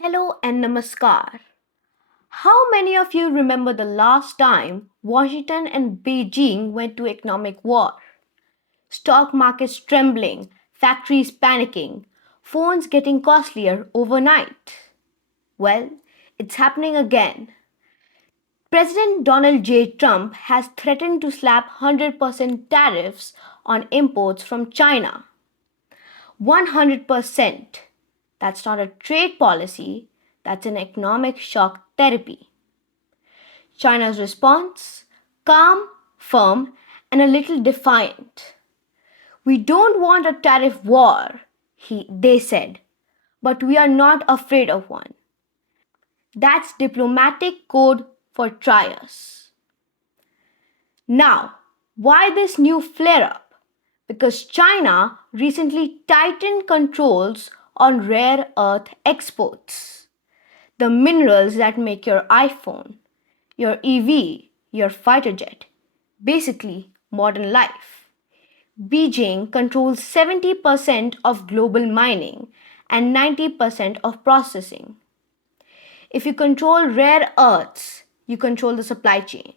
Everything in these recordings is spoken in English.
Hello and namaskar. How many of you remember the last time Washington and Beijing went to economic war? Stock markets trembling, factories panicking, phones getting costlier overnight. Well, it's happening again. President Donald J. Trump has threatened to slap 100% tariffs on imports from China. 100%. That's not a trade policy, that's an economic shock therapy. China's response? Calm, firm, and a little defiant. We don't want a tariff war, they said, but we are not afraid of one. That's diplomatic code for try us. Now, why this new flare up? Because China recently tightened controls on rare earth exports, the minerals that make your iPhone, your EV, your fighter jet, basically modern life. Beijing controls 70% of global mining and 90% of processing. If you control rare earths, you control the supply chain.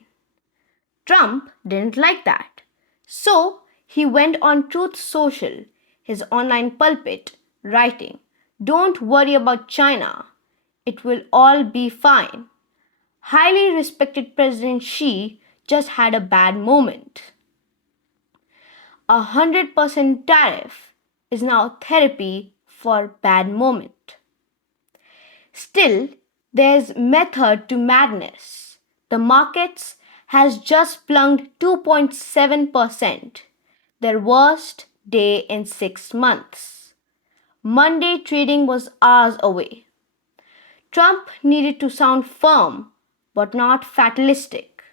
Trump didn't like that. So he went on Truth Social, his online pulpit, writing, "Don't worry about China. It will all be fine. Highly respected President Xi just had a bad moment. 100% tariff is now therapy for bad moment." Still, there's method to madness. The markets has just plunked 2.7%, their worst day in 6 months. Monday trading was hours away. Trump needed to sound firm but not fatalistic.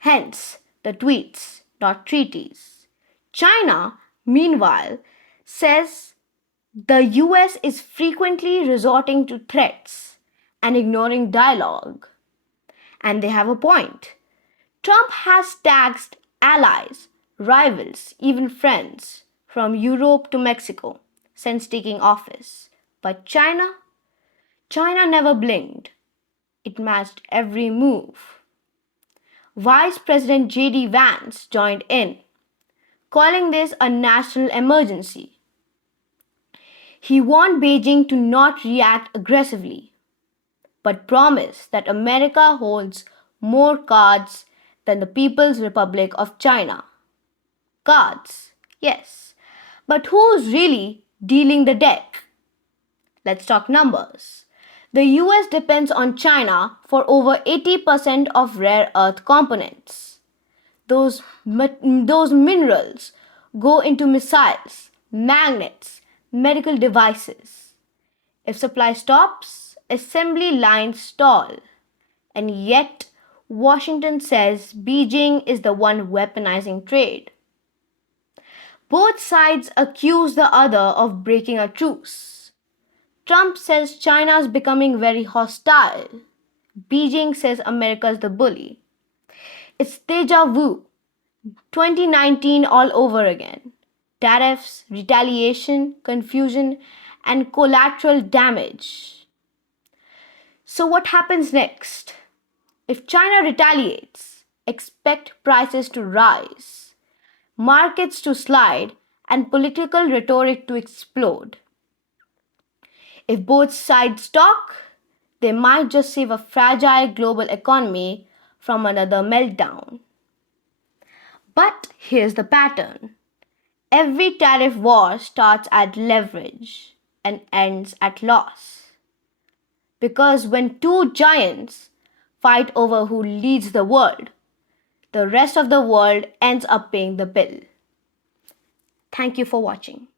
Hence the tweets, not treaties. China, meanwhile, says the US is frequently resorting to threats and ignoring dialogue. And they have a point. Trump has taxed allies, rivals, even friends from Europe to Mexico since taking office. But China never blinked. It matched every move. Vice President J.D. Vance joined in, calling this a national emergency. He warned Beijing to not react aggressively, but promised that America holds more cards than the People's Republic of China. Cards, yes, but who's really dealing the deck? Let's talk numbers. The US depends on China for over 80% of rare earth components. Those minerals go into missiles, magnets, medical devices. If supply stops, assembly lines stall. And yet, Washington says Beijing is the one weaponizing trade. Both sides accuse the other of breaking a truce. Trump says China is becoming very hostile. Beijing says America is the bully. It's deja vu. 2019 all over again. Tariffs, retaliation, confusion, and collateral damage. So, what happens next? If China retaliates, expect prices to rise, markets to slide, and political rhetoric to explode. If both sides talk, they might just save a fragile global economy from another meltdown. But here's the pattern. Every tariff war starts at leverage and ends at loss. Because when two giants fight over who leads the world, the rest of the world ends up paying the bill. Thank you for watching.